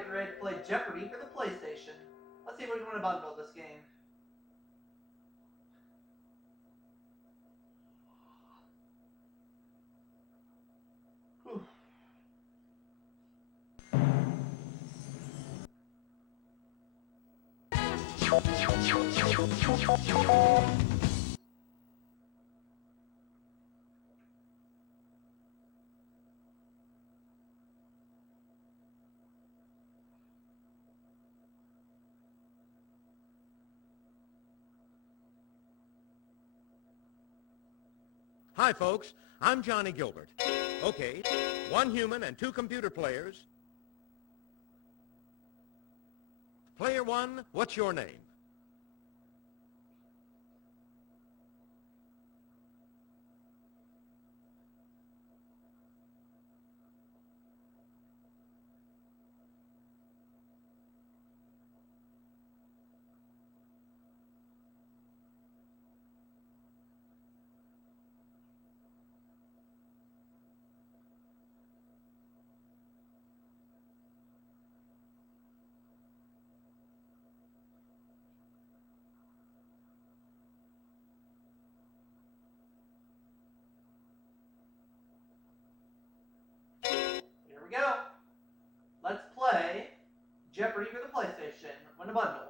getting ready to play Jeopardy for the PlayStation. Let's see if we can win a bundle this game. Whew. Hi, folks. I'm Johnny Gilbert. Okay, 1 human and 2 computer players. Player 1, what's your name? Here we go. Let's play Jeopardy for the PlayStation. Win a bundle.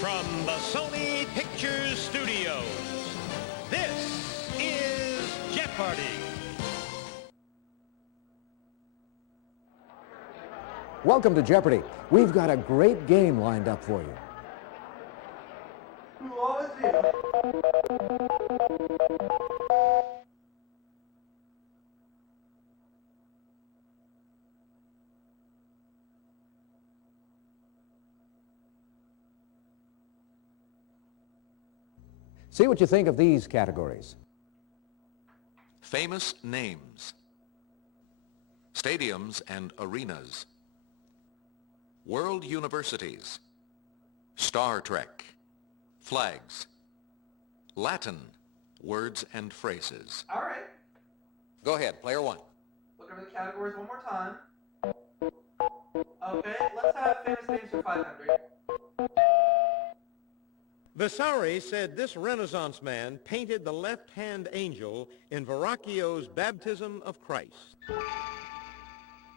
From the Sony Pictures Studios, this is Jeopardy! Welcome to Jeopardy! We've got a great game lined up for you. Who always do? See what you think of these categories. Famous names. Stadiums and arenas. World universities. Star Trek. Flags. Latin. Words and phrases. All right. Go ahead, player 1. Look over the categories one more time. Okay, let's have famous names for 500. Vasari said this Renaissance man painted the left-hand angel in Verrocchio's Baptism of Christ.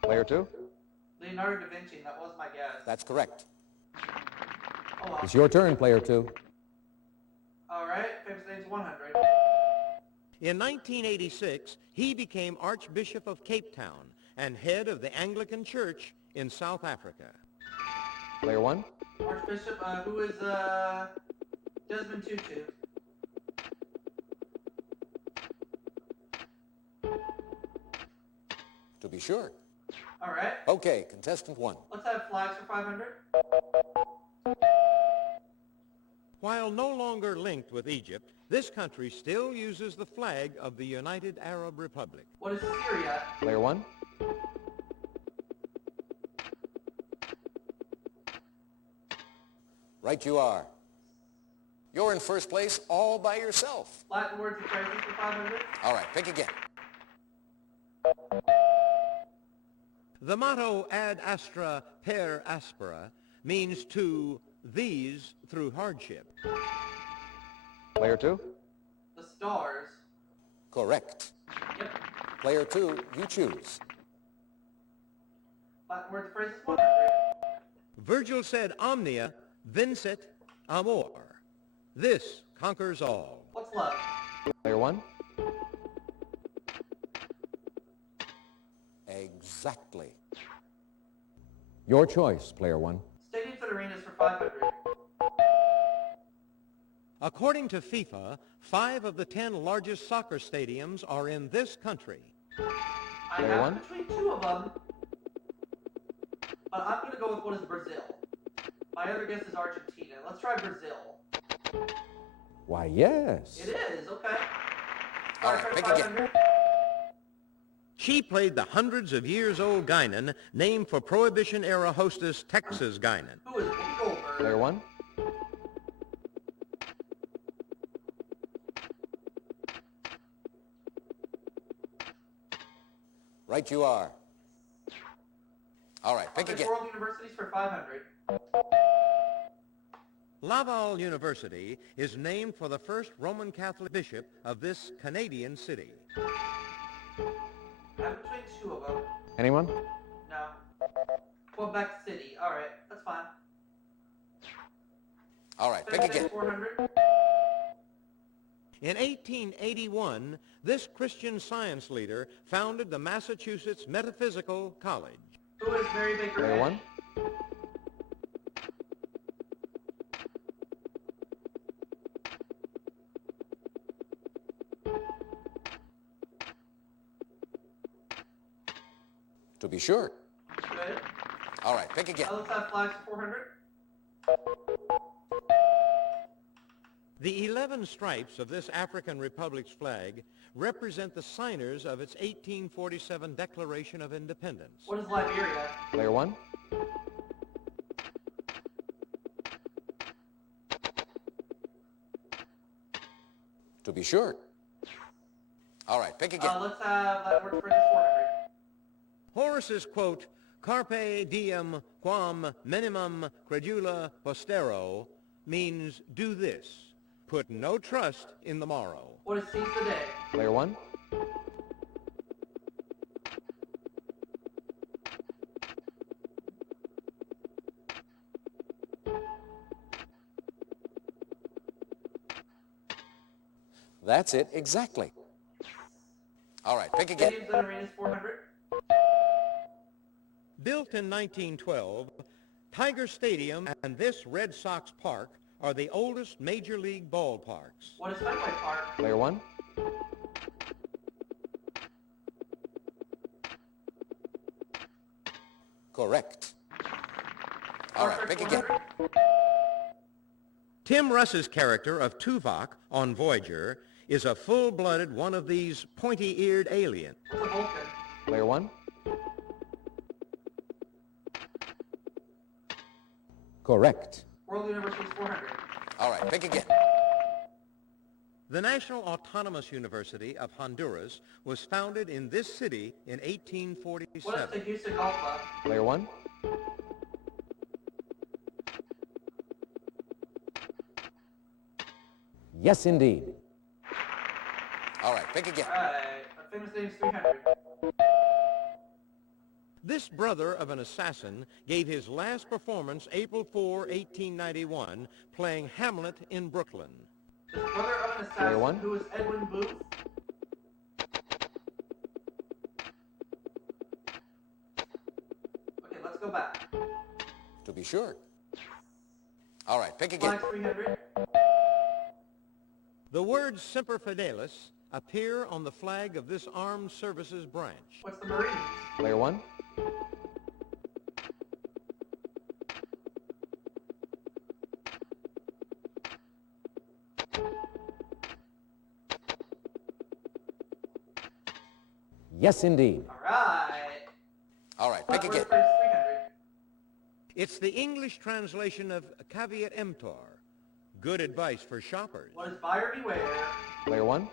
Player 2? Leonardo da Vinci, that was my guess. That's correct. Oh, well. It's your turn, player 2. All right, famous names 100. In 1986, he became Archbishop of Cape Town and head of the Anglican Church in South Africa. Player 1? Archbishop, who is, Desmond Tutu. To be sure. All right. Okay, contestant 1. Let's have flags for 500. While no longer linked with Egypt, this country still uses the flag of the United Arab Republic. What is Syria? Player 1? Right you are. You're in first place all by yourself. Latin words and phrases for 500. All right, pick again. The motto ad astra per aspera means to these through hardship. Player 2? The stars. Correct. Yep. Player 2, you choose. Latin words and phrases 100. Virgil said omnia vincit amor. This conquers all. What's love? Player 1? Exactly. Your choice, player 1. Stadiums and arenas for 500. According to FIFA, 5 of the 10 largest soccer stadiums are in this country. I Player have 1? between 2 of them, but I'm going to go with what is Brazil. My other guess is Argentina. Let's try Brazil. Why, yes. It is, okay. All right, pick again. She played the hundreds of years old Guinan, named for Prohibition-era hostess Texas Guinan. Who is Whoopi Goldberg? Player 1? Right you are. All right, pick Okay, again. World Universities for 500. Laval University is named for the first Roman Catholic bishop of this Canadian city. I'm between two of them. Anyone? No. Quebec City. All right, that's fine. All right, pick again. 400. In 1881, this Christian Science leader founded the Massachusetts Metaphysical College. Who is Mary Baker Player Eddy? one. To be sure. Good. All right, pick again. Let's have flags for 400. The 11 stripes of this African Republic's flag represent the signers of its 1847 Declaration of Independence. What is Liberia? Player one. To be sure. All right, pick again. Let's have Latin word for 400. Horace's quote, "Carpe diem quam minimum credula postero," means do this, put no trust in the morrow. What is seize the day? Player one. That's it, exactly. All right, pick again. Stadiums and arenas 400. Built in 1912, Tiger Stadium and this Red Sox Park are the oldest major league ballparks. What is Fenway Park? Player one. Correct. All right, pick again. Tim Russ's character of Tuvok on Voyager is a full-blooded one of these pointy-eared aliens. What's a Vulcan? Player one. Correct. World Universities 400. All right, pick again. The National Autonomous University of Honduras was founded in this city in What is 1847. the Houston Golf Club? Player one. Yes, indeed. All right, pick again. Alright. Famous names 300. This brother of an assassin gave his last performance April 4, 1891, playing Hamlet in Brooklyn. This brother of an Player one. assassin who is Edwin Booth. Okay, let's go back. To be sure. All right, pick again. Flags 300. The words Semper Fidelis appear on the flag of this armed services branch. What's the Marines? Player one. Yes, indeed. Alright. All right, pick Word again. phrase 300. It's the English translation of caveat emptor, good advice for shoppers. What is buyer beware? Player one.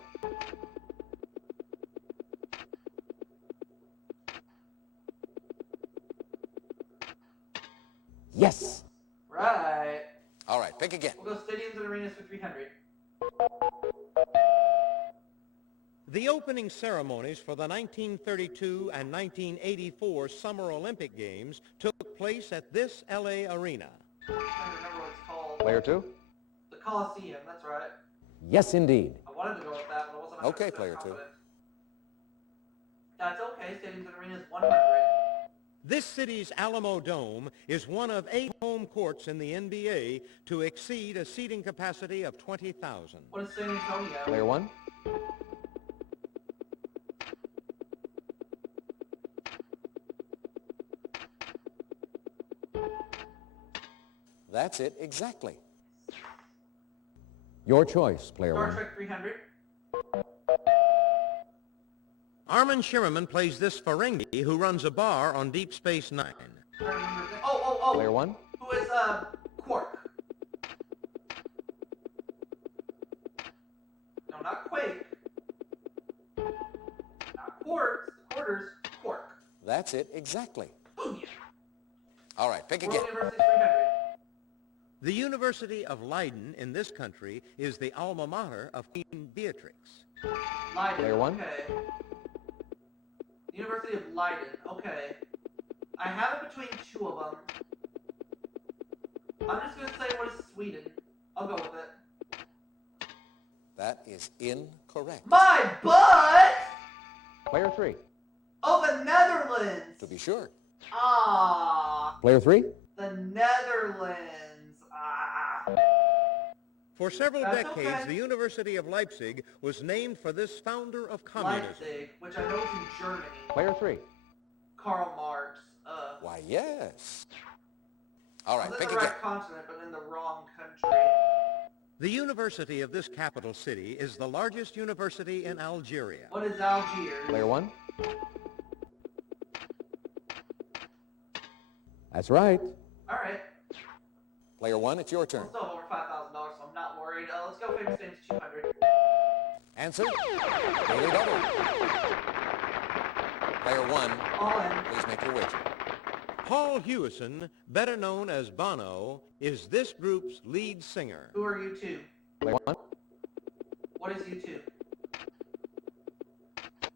Yes. Right. All right, pick again. We'll go stadiums and arenas for 300. The opening ceremonies for the 1932 and 1984 Summer Olympic Games took place at this LA arena. I'm trying to remember what it's called. Player two. The Coliseum, that's right. Yes, indeed. I wanted to go with that, but I wasn't Okay, 100% player two. confident. That's okay. Stadiums and arenas 100. This city's Alamo Dome is one of 8 home courts in the NBA to exceed a seating capacity of 20,000. What is San Antonio? Player one. That's it, exactly. Your choice, player Star one. Trek 300. Armin Shimmerman plays this Ferengi who runs a bar on Deep Space Nine. Trying to remember his name. Oh! Player one. Who is, Quark? No, not Quake. Not Quartz. Quarters. Quark. That's it exactly. All right, pick again. World University 300. The University of Leiden in this country is the alma mater of Queen Beatrix. Leiden. Player one. Okay. University of Leiden. Okay. I have it between two of them. I'm just gonna say, what is Sweden? I'll go with it. That is incorrect. My butt! Player three. Oh, the Netherlands! To be sure. Ah, Player three. the Netherlands. Ah. For several That's decades, okay. the University of Leipzig was named for this founder of communism. Leipzig, which I know is in Germany. Player three. Karl Marx. Why, yes. All right, I was pick in the again. right continent, but in the wrong country. The university of this capital city is the largest university in Algeria. What is Algiers? Player one. That's right. All right. Player one, it's your We'll turn. still have over $5,000, so I'm not worried. Let's go famous names 200. Answer. Daily double. Player one, All in. please make your wager. Paul Hewison, better known as Bono, is this group's lead singer. Who are you two? Player one. What is you two?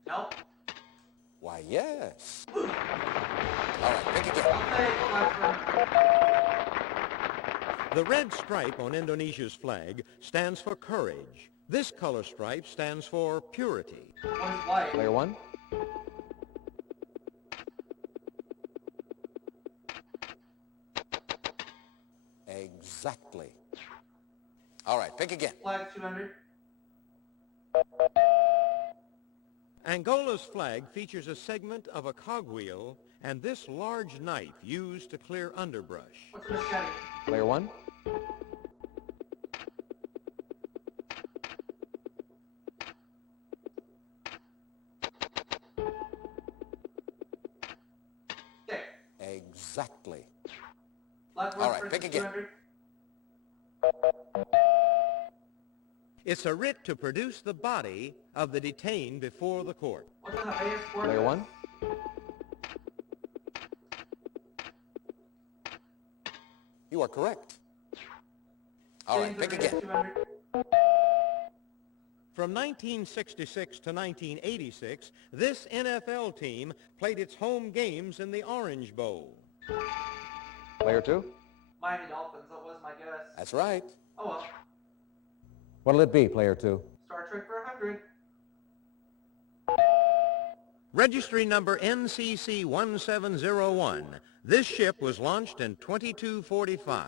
Nope. Why, yes. All right, pick again. Okay, well, The red stripe on Indonesia's flag stands for courage. This color stripe stands for purity. what is white? Player one. Exactly. All right, pick again. Flag 200. Angola's flag features a segment of a cogwheel and this large knife used to clear underbrush. What's a machete? Player one. There. Exactly. Flag All right, versus pick again. 200. It's a writ to produce the body of the detained before the court. What's a habeas corpus? Player one. You are correct. All right, James pick Habeas again. 200. From 1966 to 1986, this NFL team played its home games in the Orange Bowl. Player two. Miami Dolphins, that was my guess. That's right. Oh well. What'll it be, player two? Star Trek for 100. Registry number NCC 1701. This ship was launched in 2245.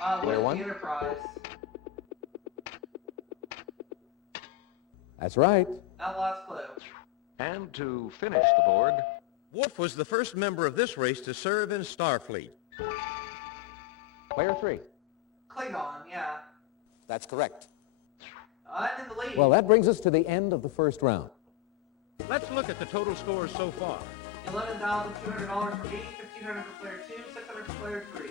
What Player is one. the Enterprise? That's right. That last clue. And to finish the board, Worf was the first member of this race to serve in Starfleet. Player three. Klingon, yeah. That's correct. I'm in the lead. Well, that brings us to the end of the first round. Let's look at the total scores so far. $11,200 for me, $1,500 for player 2, $600 for player 3.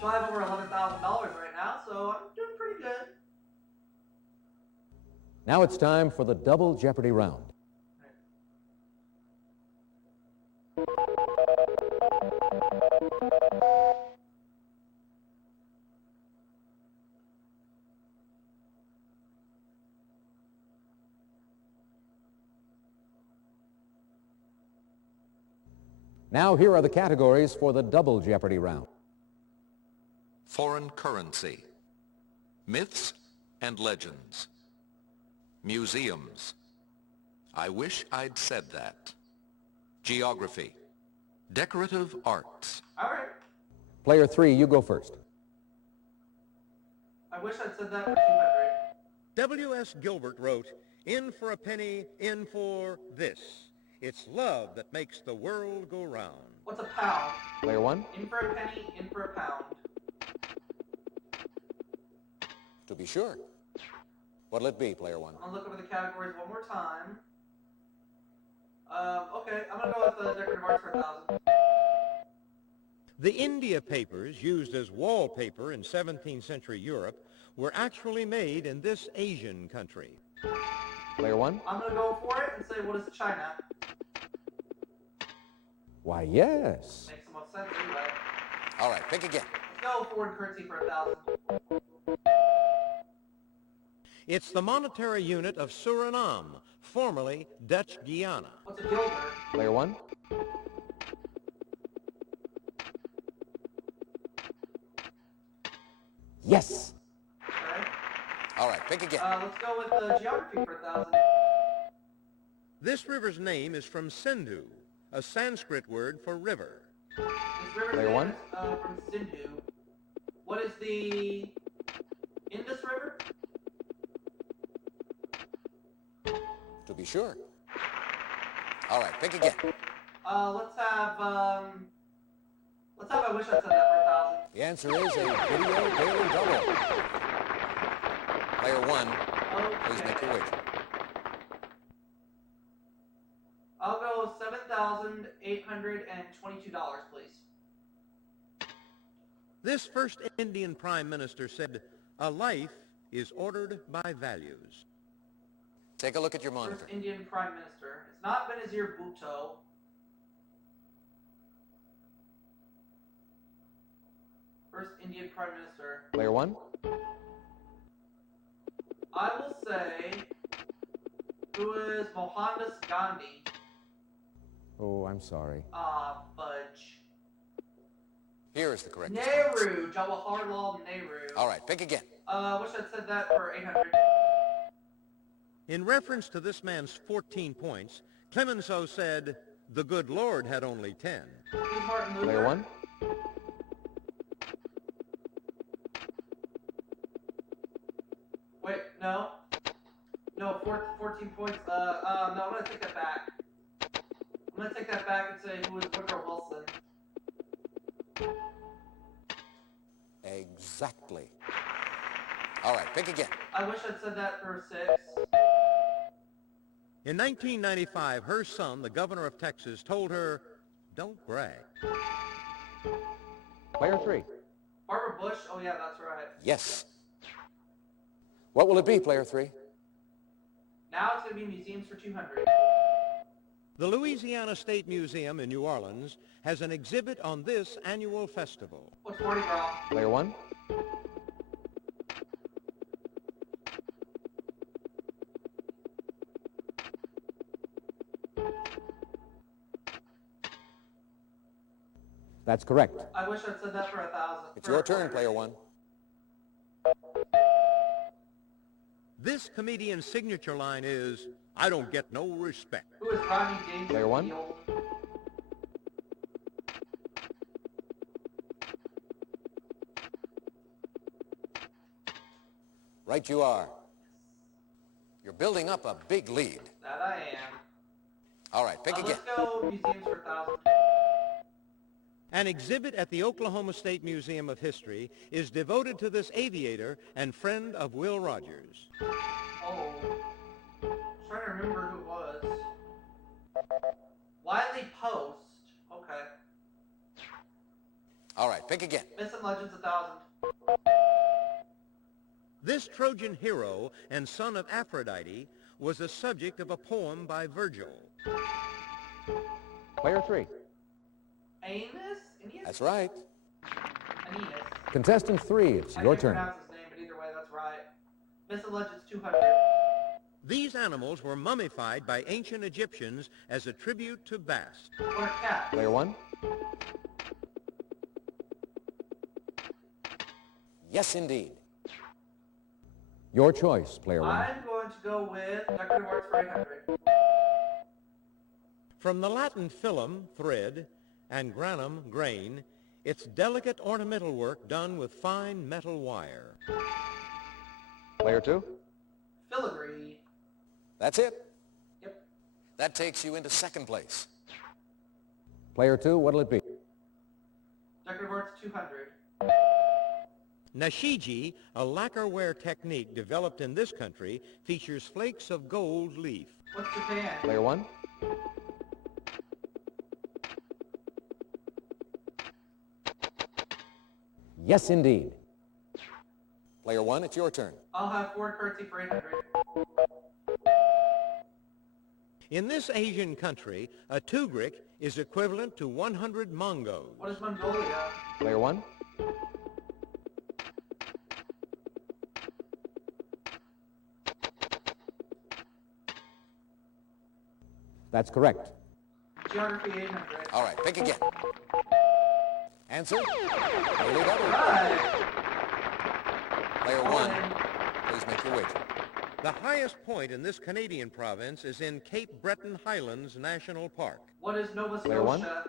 So I have over $11,000 right now, so I'm doing pretty good. Now it's time for the double Jeopardy round. Now here are the categories for the double Jeopardy round. foreign currency, myths and legends, museums, I wish I'd said that, geography, decorative arts, All right. Player three, you go first. I wish I'd said that for 200. W.S. Gilbert wrote, "In for a penny, in for this. It's love that makes the world go round." What's a pound? Player one. In for a penny, in for a pound. To be sure. What'll it be, player one? I'm gonna look over the categories one more time. Okay, I'm gonna go with the decorative arts for 1,000. The India papers used as wallpaper in 17th century Europe were actually made in this Asian country. Player one? I'm going to go for it and say, what is China? Why, yes. Makes the most sense anyway. All right, pick again. Let's go foreign currency for 1,000. It's the monetary unit of Suriname, formerly Dutch Guiana. What's a guilder? Player one? Yes. Okay. All right, pick again. Let's go with the geography for 1,000. This river's name is from Sindhu, a Sanskrit word for river. This river Player name one? is from Sindhu. What is the Indus River? To be sure. All right, pick again. Let's have I wish I said that for 1,000. The answer is a video daily double. Player one, please make your wager. I'll go $7,822, please. This first Indian prime minister said, "A life is ordered by values." Take a look at your monitor. First Indian Prime Minister. It's not Benazir Bhutto. First Indian Prime Minister. Player one? I will say, who is Mohandas Gandhi? Oh, I'm sorry. Fudge. Here is the correct response. Nehru. Jawaharlal Nehru. All right, pick again. Wish I'd said that for 800. In reference to this man's 14 points, Clemenceau said, "The good Lord had only 10. Who's Martin Luther? Player one? Wait, no. No, 14 points. No, I'm gonna take that back. I'm gonna take that back and say who is Woodrow Wilson. Exactly. All right, pick again. I wish I'd said that for 6. In 1995, her son, the governor of Texas, told her, "Don't brag." Player three? Barbara Bush? Oh yeah, that's right. Yes. What will it be, player three? Now it's gonna be museums for 200. The Louisiana State Museum in New Orleans has an exhibit on this annual festival. What's Mardi Gras? Player one? That's correct. I wish I'd said that for 1,000. It's your turn, player one. This comedian's signature line is, "I don't get no respect." Who is Rodney Dangerfield? Player one? Right you are. You're building up a big lead. That I am. All right, pick again. Let's go museums for 1,000. An exhibit at the Oklahoma State Museum of History is devoted to this aviator and friend of Will Rogers. Oh. Trying to remember who it was. Wiley Post. Okay. All right, pick again. Myths and Legends 1,000. This Trojan hero and son of Aphrodite was the subject of a poem by Virgil. Player three? Aeneas? Aeneas? That's right. Aeneas. Contestant three, it's your I turn. can't pronounce his name, but either way, that's right. Myths and Legends 200. These animals were mummified by ancient Egyptians as a tribute to Bast. What are cats? Player one? Yes, indeed. Your choice, player one. I'm going to go with Decorative Arts for 800. From the Latin filum, thread, and granum, grain, it's delicate ornamental work done with fine metal wire. Player two? Filigree. That's it. Yep. That takes you into second place. Player two, what'll it be? Decorative Arts 200. Nashiji, a lacquerware technique developed in this country, features flakes of gold leaf. What's Japan? Player one? Yes, indeed. Player one, it's your turn. I'll have foreign currency for 800. In this Asian country, a tugrik is equivalent to 100 Mongos. What is Mongolia? Player one. That's correct. Geography 800. All right, pick again. Answer? Daily double. Right. Player one, please make your wager. The highest point in this Canadian province is in Cape Breton Highlands National Park. What is Nova Player one. Scotia?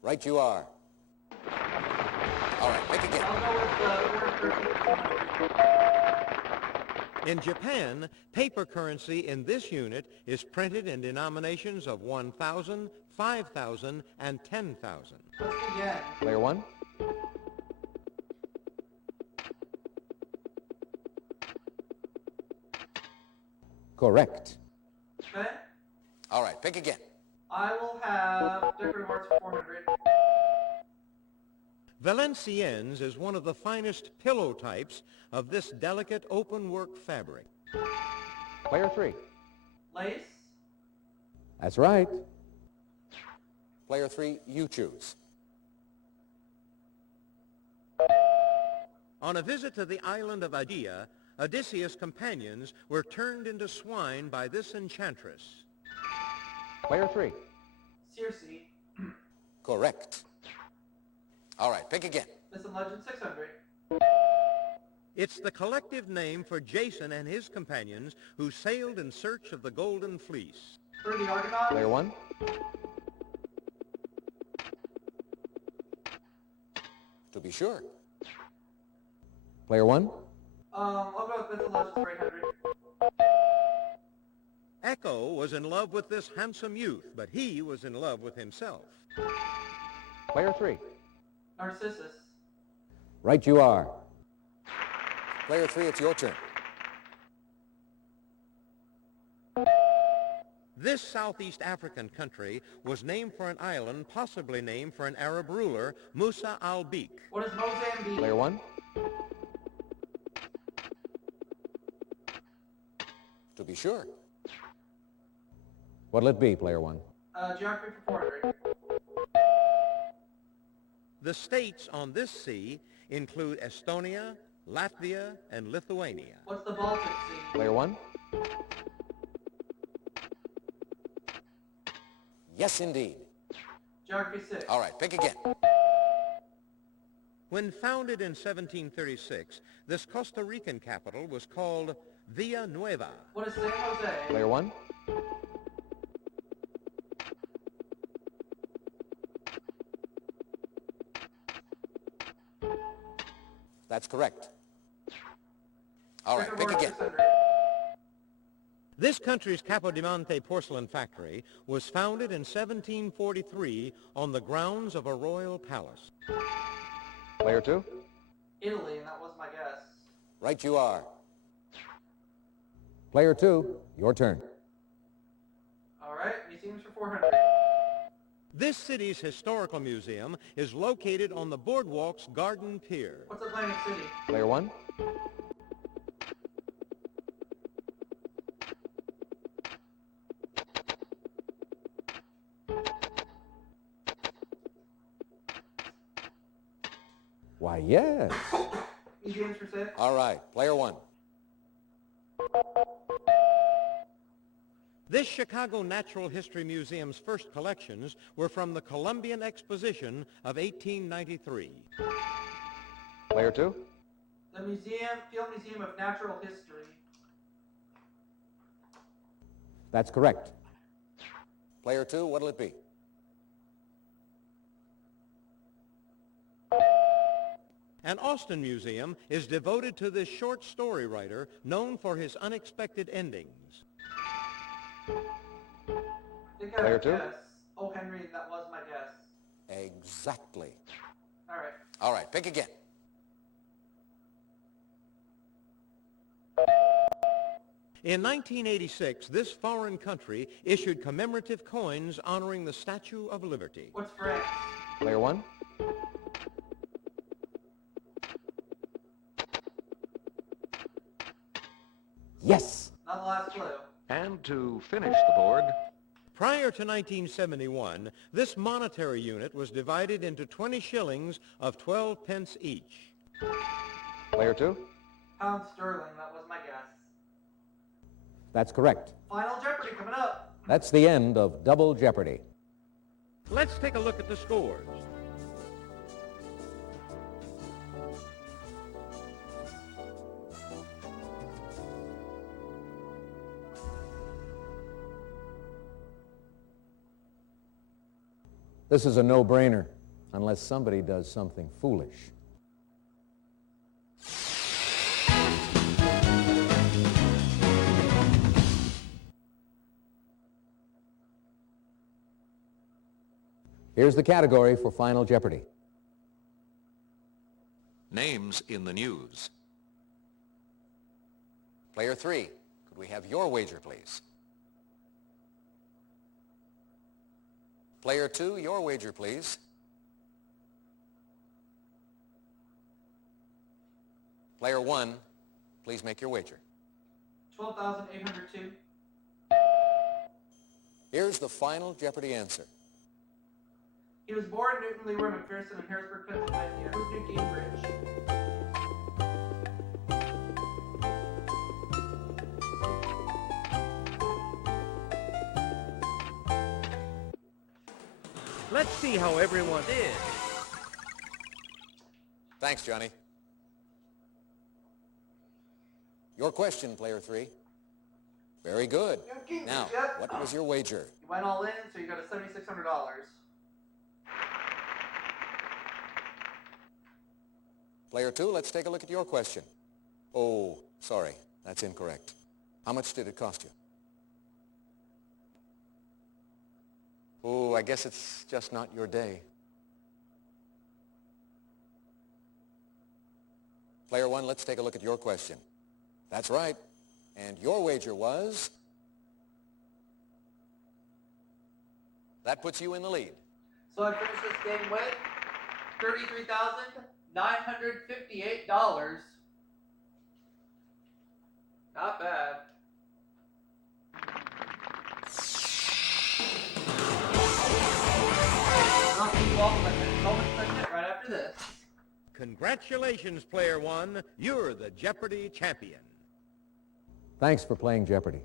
Right you are. All right, pick again. I'll go with 413. In Japan, paper currency in this unit is printed in denominations of 1,000, 5,000, and 10,000. Let's begin. Player one. Correct. Okay. All right, pick again. I will have decorative arts for 400. Valenciennes is one of the finest pillow types of this delicate open-work fabric. Player three. Lace. That's right. Player three, you choose. On a visit to the island of Adia, Odysseus' companions were turned into swine by this enchantress. Player three. Circe. Correct. All right, pick again. Myth and Legend 600. It's the collective name for Jason and his companions who sailed in search of the Golden Fleece. For the Argonauts. Player one. To be sure. Player one. I'll go with Myth and Legend for 800. Echo was in love with this handsome youth, but he was in love with himself. Player three. Narcissus. Right you are. Player three, it's your turn. This Southeast African country was named for an island possibly named for an Arab ruler, Musa al-Beek. What is Mozambique? Player one. To be sure. What'll it be, player one? Geography for 400. The states on this sea include Estonia, Latvia, and Lithuania. What's the Baltic Sea? Player one. Yes, indeed. Geography 6. All right, pick again. When founded in 1736, this Costa Rican capital was called Villa Nueva. What is San Jose? Player one. That's correct. All right, pick again. This country's Capodimonte porcelain factory was founded in 1743 on the grounds of a royal palace. Player two. Italy, and that was my guess. Right you are. Player two, your turn. All right, museums for 400. This city's historical museum is located on the boardwalk's Garden Pier. What's Atlantic City? Player one. Why, yes. Museums for 6. All right, player one. This Chicago Natural History Museum's first collections were from the Columbian Exposition of 1893. Player two. The Field Museum of Natural History. That's correct. Player two, what'll it be? An Austin museum is devoted to this short story writer known for his unexpected endings. I think I Player have a two? guess. Oh, Henry, that was my guess. Exactly. All right. All right, pick again. In 1986, this foreign country issued commemorative coins honoring the Statue of Liberty. What's France? Player one. Yes! Not the last clue. And to finish the board, Prior to 1971, this monetary unit was divided into 20 shillings of 12 pence each. Player 2? Pound sterling, that was my guess. That's correct. Final Jeopardy coming up. That's the end of Double Jeopardy. Let's take a look at the scores. This is a no-brainer, unless somebody does something foolish. Here's the category for Final Jeopardy. Names in the news. Player 3, could we have your wager, please? Player 2, your wager, please. Player 1, please make your wager. 12,802. Here's the Final Jeopardy answer. He was born Newton Leroy McPherson in Harrisburg, Pennsylvania. Who's Newt Gingrich? Let's see how everyone did. Thanks, Johnny. Your question, Player 3. Very good. Now, what was your wager? You went all in, so you got a $7,600. Player 2, let's take a look at your question. Oh, sorry, that's incorrect. How much did it cost you? Oh, I guess it's just not your day. Player 1, let's take a look at your question. That's right. And your wager was? That puts you in the lead. So I finished this game with $33,958. Not bad. I'll see you all in the moment segment right after this. Congratulations, Player 1. You're the Jeopardy champion. Thanks for playing Jeopardy.